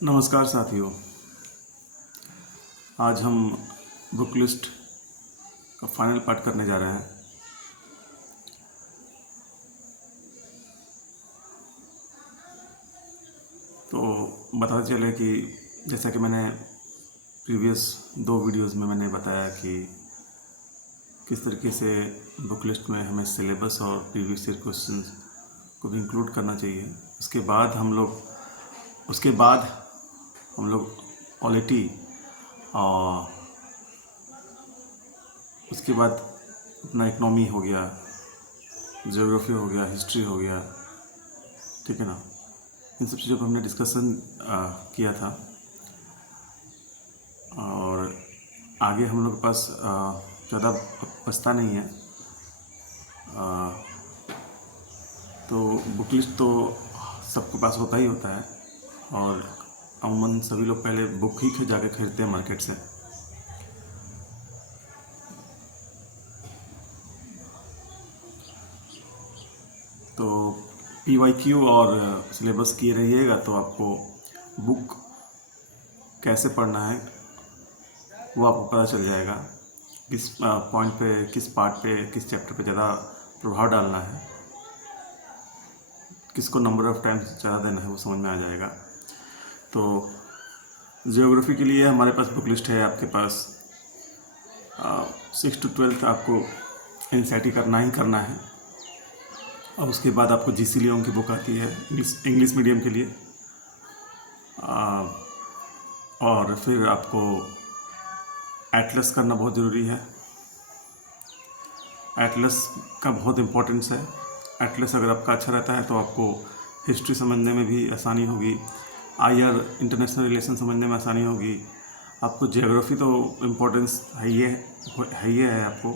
नमस्कार साथियों। आज हम बुक लिस्ट का फाइनल पार्ट करने जा रहे हैं। तो बताते चले कि जैसा कि मैंने प्रीवियस 2 वीडियोस में मैंने बताया कि किस तरीके से बुक लिस्ट में हमें सिलेबस और प्रीवियस ईयर क्वेश्चंस को भी इंक्लूड करना चाहिए। उसके बाद हम लोग पॉलिटी और उसके बाद अपना इकनॉमी हो गया, ज्योग्राफी हो गया, हिस्ट्री हो गया, ठीक है ना। इन सब चीज़ों पर हमने डिस्कशन किया था और आगे हम लोग के पास ज़्यादा बचता नहीं है। तो बुक लिस्ट तो सबके पास होता ही होता है और अमूमन सभी लोग पहले बुक ही जाके खरीदते हैं मार्केट से। तो PYQ और सिलेबस किए रहिएगा तो आपको बुक कैसे पढ़ना है वो आपको पता चल जाएगा। किस पॉइंट पे, किस पार्ट पे, किस चैप्टर पे ज़्यादा प्रभाव डालना है, किसको नंबर ऑफ़ टाइम्स ज़्यादा देना है, वो समझ में आ जाएगा। तो जियोग्राफी के लिए हमारे पास बुक लिस्ट है। आपके पास 6 to 12 आपको NCERT करना ही करना है और उसके बाद आपको GC लियोन की बुक आती है इंग्लिश मीडियम के लिए। और फिर आपको एटलस करना बहुत ज़रूरी है। एटलस का बहुत इम्पोर्टेंस है। एटलस अगर आपका अच्छा रहता है तो आपको हिस्ट्री समझने में भी आसानी होगी, IR इंटरनेशनल रिलेशन समझने में आसानी होगी। आपको जियोग्राफी तो इम्पोर्टेंस है ही है आपको।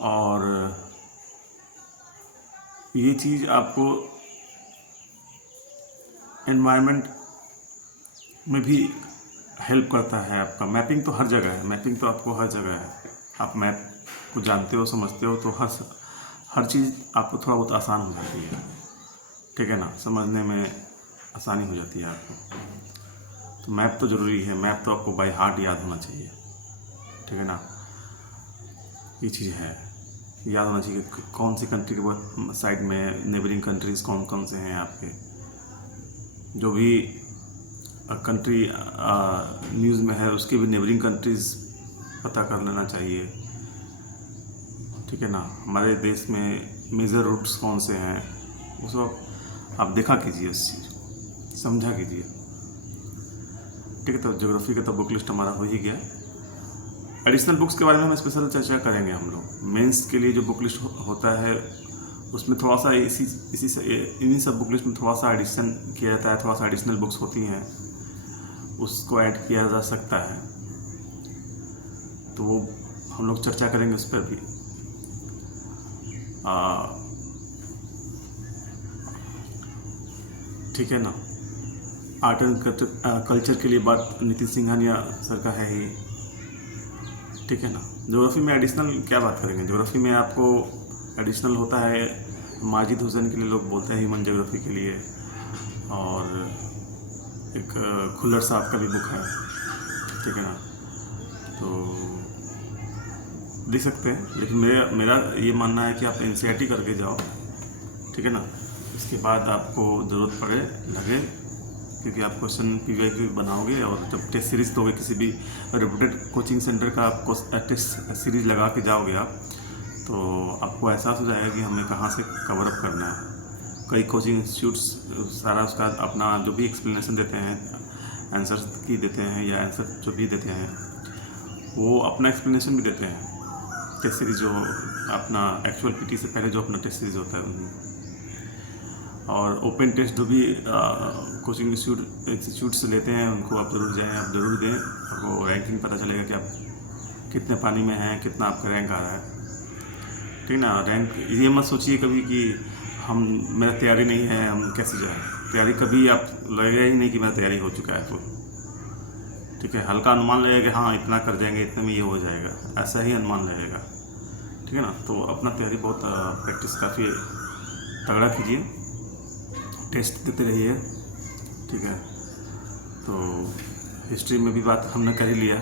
और ये चीज़ आपको एनवायरनमेंट में भी हेल्प करता है। आपका मैपिंग तो हर जगह है, मैपिंग तो आपको हर जगह है। आप मैप को जानते हो, समझते हो तो हर चीज़ आपको थोड़ा बहुत आसान हो जाती है, ठीक है ना। समझने में आसानी हो जाती है आपको। तो मैप तो ज़रूरी है, मैप तो आपको बाय हार्ट याद होना चाहिए, ठीक है ना। ये चीज़ है, याद होना चाहिए कि कौन सी कंट्री के साइड में नेबरिंग कंट्रीज़ कौन कौन से हैं आपके। जो भी कंट्री न्यूज़ में है उसकी भी नेबरिंग कंट्रीज़ पता कर लेना चाहिए, ठीक है ना। हमारे देश में मेजर रूट्स कौन से हैं वो सब आप देखा कीजिए, उस चीज़ समझा कीजिए, ठीक है। तो ज्योग्राफी का तो बुक लिस्ट हमारा हो ही गया। एडिशनल बुक्स के बारे में हम स्पेशल चर्चा करेंगे हम लोग। मेंस के लिए जो बुक लिस्ट होता है उसमें थोड़ा सा इन्हीं सब बुक लिस्ट में थोड़ा सा एडिशन किया जाता है, थोड़ा सा एडिशनल बुक्स होती हैं उसको ऐड किया जा सकता है। तो वो हम लोग चर्चा करेंगे उस पर भी। ठीक है ना। आर्ट एंड कल्चर के लिए बात नितिन सिंघानिया सर का है ही, ठीक है ना। ज्योग्राफी में एडिशनल क्या बात करेंगे। ज्योग्राफी में आपको एडिशनल होता है, माजिद हुसैन के लिए लोग बोलते हैं ह्यूमन ज्योग्राफी के लिए, और एक खुल्लर साहब का भी बुक है, ठीक है ना। तो देख सकते हैं, लेकिन मेरा ये मानना है कि आप NCERT करके जाओ, ठीक है ना। इसके बाद आपको ज़रूरत पड़े लगे, क्योंकि आप क्वेश्चन PYQ बनाओगे और जब टेस्ट सीरीज़ दोगे किसी भी रेपुटेड कोचिंग सेंटर का आपको टेस्ट सीरीज़ लगा के जाओगे आप, तो आपको एहसास हो जाएगा कि हमें कहाँ से कवर अप करना है। कई कोचिंग इंस्टीट्यूट्स सारा उसका अपना जो भी एक्सप्लेनेशन देते हैं, आंसर की देते हैं या आंसर जो भी देते हैं वो अपना एक्सप्लेनेशन भी देते हैं। टेस्ट सीरीज़ जो अपना एक्चुअल PT से पहले जो अपना टेस्ट सीरीज़ होता है उनमें, और ओपन टेस्ट जो भी कोचिंग इंस्टीट्यूट से लेते हैं उनको आप ज़रूर जाएं, आप ज़रूर दें। आपको रैंकिंग पता चलेगा कि आप कितने पानी में हैं, कितना आपका रैंक आ रहा है, ठीक ना। रैंक ये मत सोचिए कभी कि मेरा तैयारी नहीं है, हम कैसे जाएं। तैयारी कभी आप लगेगा ही नहीं कि मेरा तैयारी हो चुका है, ठीक है। हल्का अनुमान लगेगा कि हाँ इतना कर जाएंगे, इतने में ये हो जाएगा, ऐसा ही अनुमान लगेगा, ठीक है ना। तो अपना तैयारी बहुत प्रैक्टिस काफ़ी तगड़ा कीजिए, टेस्ट देते रहिए, ठीक है। तो हिस्ट्री में भी बात हमने कर ही लिया।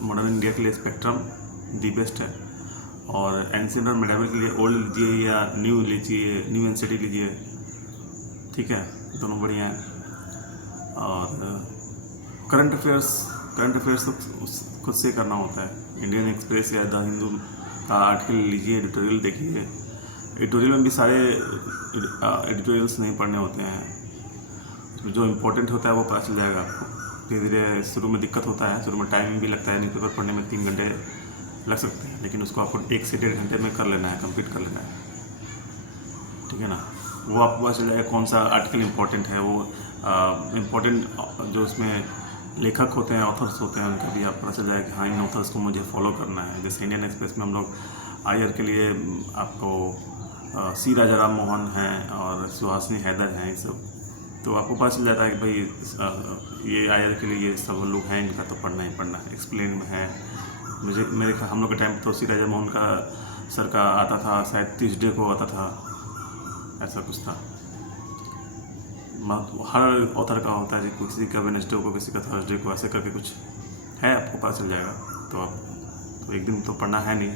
मॉडर्न इंडिया के लिए स्पेक्ट्रम दी बेस्ट है, और एंशिएंट और मेडावल के लिए ओल्ड लीजिए या न्यू लीजिए, न्यू एनसीईआरटी लीजिए, ठीक है, दोनों बढ़िया हैं। और करंट अफेयर्स तो खुद से करना होता है। इंडियन एक्सप्रेस या द हिंदू का आर्टिकल लीजिए, एडिटोरियल देखिए। एडिटोरियल में भी सारे एडिटोरियल्स नहीं पढ़ने होते हैं, जो इम्पोर्टेंट होता है वो पता चल जाएगा आपको। धीरे धीरे शुरू में दिक्कत होता है, शुरू में टाइम भी लगता है, न्यूज़पेपर पढ़ने में 3 घंटे लग सकते हैं, लेकिन उसको आपको 1 से 1.5 घंटे में कर लेना है, कंप्लीट कर लेना है, ठीक है ना। वो आपको पता चल जाएगा कौन सा आर्टिकल इम्पोर्टेंट है। वो इम्पोर्टेंट जो उसमें लेखक होते हैं, ऑथर्स होते हैं, उनका भी आप पता चल जाएगा कि हाँ, इन ऑथर्स को मुझे फॉलो करना है। जैसे इंडियन एक्सप्रेस में हम लोग आयर के लिए आपको सी राजा राम मोहन हैं और सुहासिनी हैदर हैं, ये सब, तो आपको पता चल जाता है कि भाई ये आयर के लिए ये सब लोग हैं, इनका तो पढ़ना ही पढ़ना है। एक्सप्लेन में है, हम लोग के टाइम तो सी राजा मोहन का सर का आता था, शायद ट्यूसडे को आता था, ऐसा कुछ था। हर ऑथर का होता है, किसी का वेडनेसडे को, किसी का थर्सडे को, ऐसे करके कुछ है, आपको पता चल जाएगा। तो आप तो एक दिन तो पढ़ना है नहीं,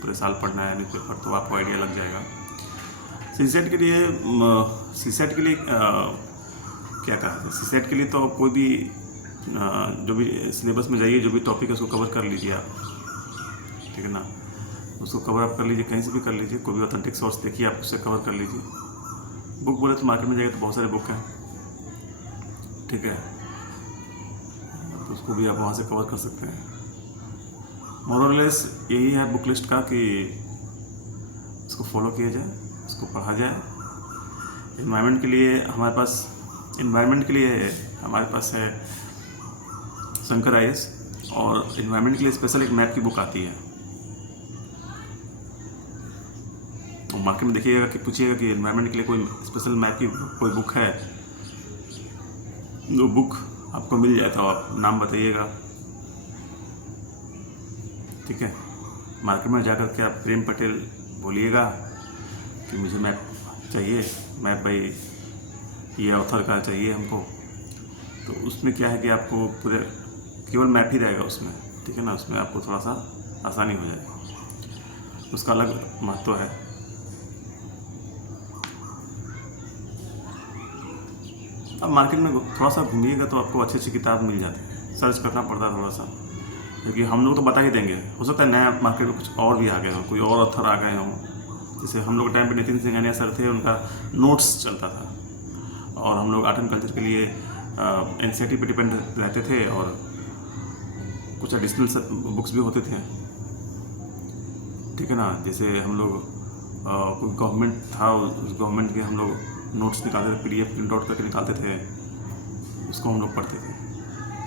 पूरे साल पढ़ना है न्यूज़पेपर, तो आपको आइडिया लग जाएगा। सीसेट के लिए क्या कहा था, सीसेट के लिए तो कोई भी जो भी सिलेबस में जाइए, जो भी टॉपिक है उसको कवर कर लीजिए आप, ठीक है ना। उसको कवर आप कर लीजिए, कहीं से भी कर लीजिए, कोई भी ऑथेंटिक सोर्स देखिए, आप उससे कवर कर लीजिए। बुक बोले तो मार्केट में जाएगा तो बहुत सारे बुक हैं, ठीक है, तो उसको भी आप वहाँ से कवर कर सकते हैं। मोरलेस यही है बुक लिस्ट का कि इसको फॉलो किया जाए, इसको पढ़ा जाए। एनवायरनमेंट के लिए हमारे पास है शंकर आईएएस, और एनवायरनमेंट के लिए स्पेशल एक मैप की बुक आती है। तो मार्केट में देखिएगा कि पूछिएगा कि एनवायरनमेंट के लिए कोई स्पेशल मैप की कोई बुक है, वो बुक आपको मिल जाए तो आप नाम बताइएगा, ठीक है। मार्केट में जाकर के आप प्रेम पटेल बोलिएगा कि मुझे मैप चाहिए, मैप भाई ये ऑथर का चाहिए हमको। तो उसमें क्या है कि आपको पूरे केवल मैप ही रहेगा उसमें, ठीक है ना, उसमें आपको थोड़ा सा आसानी हो जाएगी, उसका अलग महत्व है। अब मार्केट में थोड़ा सा घूमिएगा तो आपको अच्छी किताब मिल जाती है, सर्च करना पड़ता है थोड़ा सा, क्योंकि हम लोग तो बता ही देंगे, हो सकता है नया मार्केट में कुछ और भी आ गए हो, कोई और ऑथर आ गए हों। जैसे हम लोग टाइम पे नितिन सिंघानिया सर थे, उनका नोट्स चलता था, और हम लोग आर्ट एंड कल्चर के लिए एनसीईआरटी पे डिपेंड रहते थे, और कुछ एडिशनल बुक्स भी होते थे, ठीक है ना। जैसे हम लोग कोई गवर्नमेंट था, उस गवर्नमेंट के हम लोग नोट्स निकालते थे, PDF प्रिंट आउट करके निकालते थे, उसको हम लोग पढ़ते थे।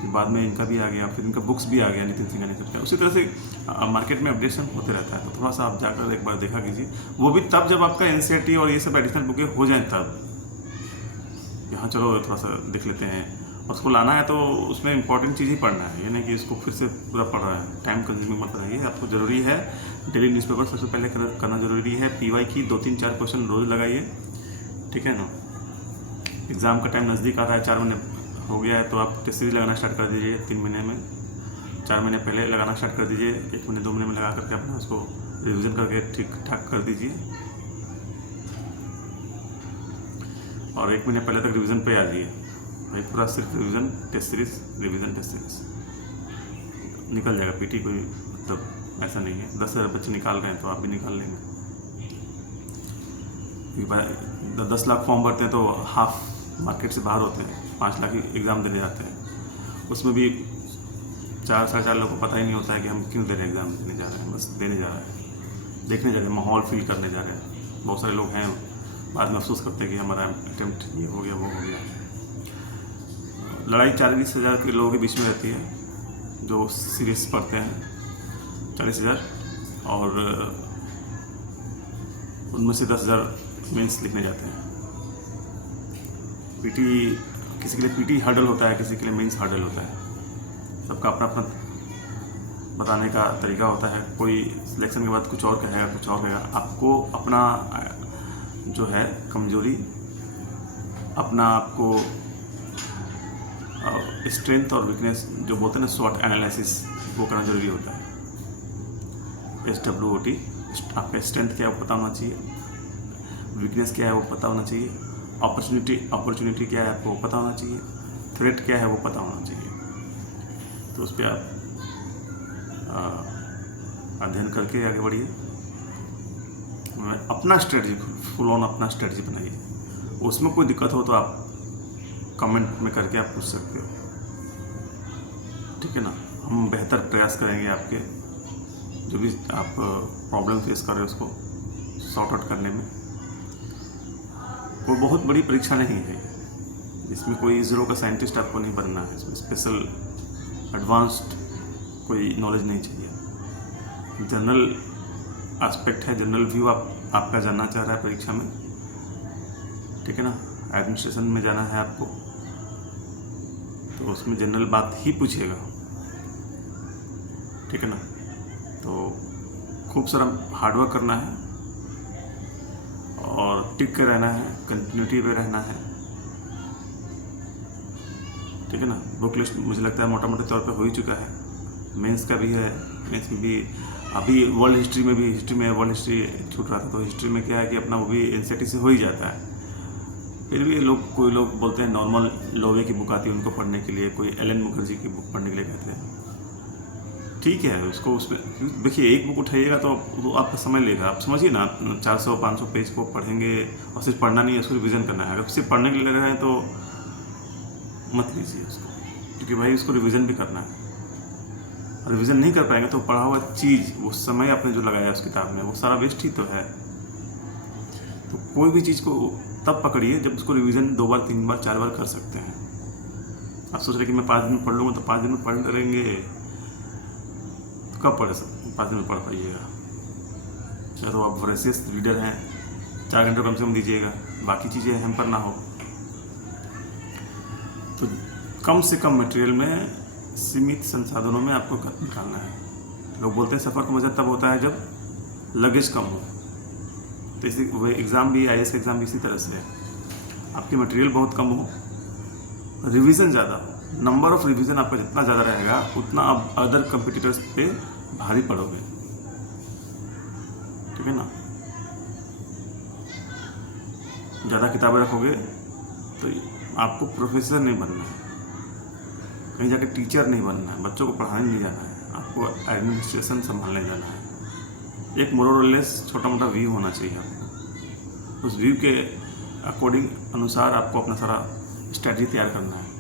फिर बाद में इनका भी आ गया, फिर इनका बुक्स भी आ गया नितिन सिंघानिया सर का। उसी तरह से मार्केट में अपडेशन होते रहता है, तो थोड़ा सा आप जाकर एक बार देखा कीजिए, वो भी तब जब आपका एनसीईआरटी और ये सब एडिशनल बुकें हो जाएं, तब यहाँ चलो थोड़ा सा देख लेते हैं। और उसको लाना है तो उसमें इंपॉर्टेंट चीज़ ही पढ़ना है, ये नहीं कि इसको फिर से पूरा पढ़ रहा है, टाइम कंज्यूमिंग मत रहिए। आपको ज़रूरी है डेली न्यूज़पेपर सबसे पहले करना ज़रूरी है। PY की 2-3-4 क्वेश्चन रोज़ लगाइए, ठीक है ना। एग्ज़ाम का टाइम नज़दीक आ रहा है, 4 महीने हो गया है, तो आप टेस्ट सीरीज लगाना स्टार्ट कर दीजिए 3 महीने में, 4 महीने पहले लगाना स्टार्ट कर दीजिए, 1 महीने 2 महीने में लगा करके अपना उसको रिविज़न करके ठीक ठाक कर दीजिए, और 1 महीने पहले तक रिवीजन पे आ जाइए भाई, पूरा सिर्फ revision test series, revision test series निकल जाएगा। PT कोई मतलब ऐसा नहीं है, 10,000 बच्चे निकाल रहे हैं तो आप भी निकाल लेंगे। 10 लाख फॉर्म भरते हैं तो हाफ मार्केट से बाहर होते हैं, 5 लाख एग्ज़ाम देने जाते हैं, उसमें भी 4-4.5 लोग को पता ही नहीं होता है कि हम क्यों दे रहे हैं, एग्ज़ाम देने जा रहे हैं, बस देने जा रहे हैं, देखने जा रहे हैं, माहौल फील करने जा रहे हैं। बहुत सारे लोग हैं बाद में अफसोस करते हैं कि हमारा अटेम्प्ट ये हो गया, वो हो गया। लड़ाई 40,000 के लोगों के बीच में रहती है जो सीरीज पढ़ते हैं, 40,000, और उनमें से 10,000 मेंस लिखने जाते हैं। PT किसी के लिए PT हर्डल होता है, किसी के लिए मेंस हर्डल होता है, सबका अपना अपना बताने का तरीका होता है। कोई सिलेक्शन के बाद कुछ और कहेगा, कुछ और कहेगा। आपको अपना जो है कमजोरी, अपना आपको स्ट्रेंथ और वीकनेस जो बोलते हैं ना, स्वॉट एनालिसिस, वो करना जरूरी होता है। SWOT, आपका स्ट्रेंथ क्या है वो पता होना चाहिए, वीकनेस क्या है वो पता होना चाहिए, अपॉर्चुनिटी क्या है आपको पता होना चाहिए, थ्रेट क्या है वो पता होना चाहिए। तो उस पर आप अध्ययन करके आगे बढ़िए, अपना स्ट्रेटजी, फुल ऑन अपना स्ट्रेटजी बनाइए। उसमें कोई दिक्कत हो तो आप कमेंट में करके आप पूछ सकते हो, ठीक है ना। हम बेहतर प्रयास करेंगे आपके जो भी आप प्रॉब्लम फेस कर रहे हो उसको सॉर्ट आउट करने में। वो बहुत बड़ी परीक्षा नहीं है, इसमें कोई ज़ीरो का साइंटिस्ट आपको नहीं बनना है, इसमें स्पेशल एडवांस्ड कोई नॉलेज नहीं चाहिए। जनरल एस्पेक्ट है, जनरल व्यू आपका जानना चाह रहा है परीक्षा में, ठीक है ना। एडमिनिस्ट्रेशन में जाना है आपको, तो उसमें जनरल बात ही पूछिएगा, ठीक है ना। तो खूब सारा हार्डवर्क करना है और टिक के रहना है, कंटिन्यूटी पे रहना है, ठीक है ना। बुक लिस्ट मुझे लगता है मोटा मोटे तौर पे हो ही चुका है, मेंस का भी है, मेंस में भी अभी वर्ल्ड हिस्ट्री में भी, वर्ल्ड हिस्ट्री छूट रहा था, तो हिस्ट्री में क्या है कि अपना वो भी एनसीईआरटी से हो ही जाता है। फिर भी कोई लोग बोलते हैं नॉर्मल लोवे की बुक आती है उनको पढ़ने के लिए, कोई एलन मुखर्जी की बुक पढ़ने के लिए कहते हैं, ठीक है। उसको उसमें देखिए, एक बुक उठाइएगा तो वो आपका समय लेगा। आप समझिए ना, 400-500 पेज को पढ़ेंगे और सिर्फ पढ़ना नहीं है, उसको रिविज़न करना है। अगर सिर्फ पढ़ने के लिए लग रहे हैं तो मत लीजिए उसको, क्योंकि भाई उसको रिविज़न भी करना है। रिविज़न नहीं कर पाएंगे तो पढ़ा हुआ चीज़, वो समय आपने जो लगाया उस किताब में, वो सारा वेस्ट ही तो है। तो कोई भी चीज़ को तब पकड़िए जब उसको रिवीजन 2 बार 3 बार 4 बार कर सकते हैं। आप सोच रहे कि मैं 5 दिन में पढ़ लूँगा, तो 5 दिन में पढ़ करेंगे तो कब पढ़ सकते, 5 दिन में पढ़ पाइएगा। या तो आप वोरेशियस रीडर हैं, 4 घंटे कम से कम दीजिएगा, बाकी चीज़ें हैम्पर ना हो। तो कम से कम मटेरियल में, सीमित संसाधनों में आपको निकालना है। लोग बोलते हैं सफ़र का मज़ा तब होता है जब लगेज कम हो, तो इसी वह एग्ज़ाम भी, IAS का एग्ज़ाम भी इसी तरह से है। आपकी मटेरियल बहुत कम हो, रिवीजन ज़्यादा हो। नंबर ऑफ़ रिवीजन आपका जितना ज़्यादा रहेगा उतना आप अदर कंपिटिटर्स पे भारी पड़ोगे, ठीक है ना। ज़्यादा किताबें रखोगे तो आपको प्रोफेसर नहीं बनना है, कहीं जाके टीचर नहीं बनना है, बच्चों को पढ़ाने नहीं जाना है, आपको एडमिनिस्ट्रेशन संभालने जाना है। एक मोरलेस छोटा मोटा व्यू होना चाहिए आपको, उस व्यू के अकॉर्डिंग अनुसार आपको अपना सारा स्ट्रैटेजी तैयार करना है,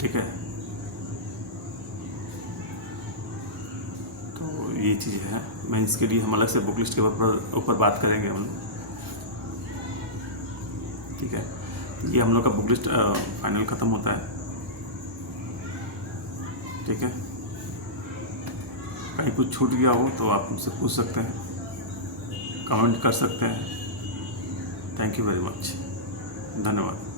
ठीक है। तो ये चीज़ है। मैं इसके लिए हम अलग से बुक लिस्ट के ऊपर बात करेंगे हम लोग, ठीक है। ये हम लोग का बुक लिस्ट फाइनल ख़त्म होता है, ठीक है। कहीं कुछ छूट गया हो तो आप मुझसे पूछ सकते हैं, कमेंट कर सकते हैं। थैंक यू वेरी मच, धन्यवाद।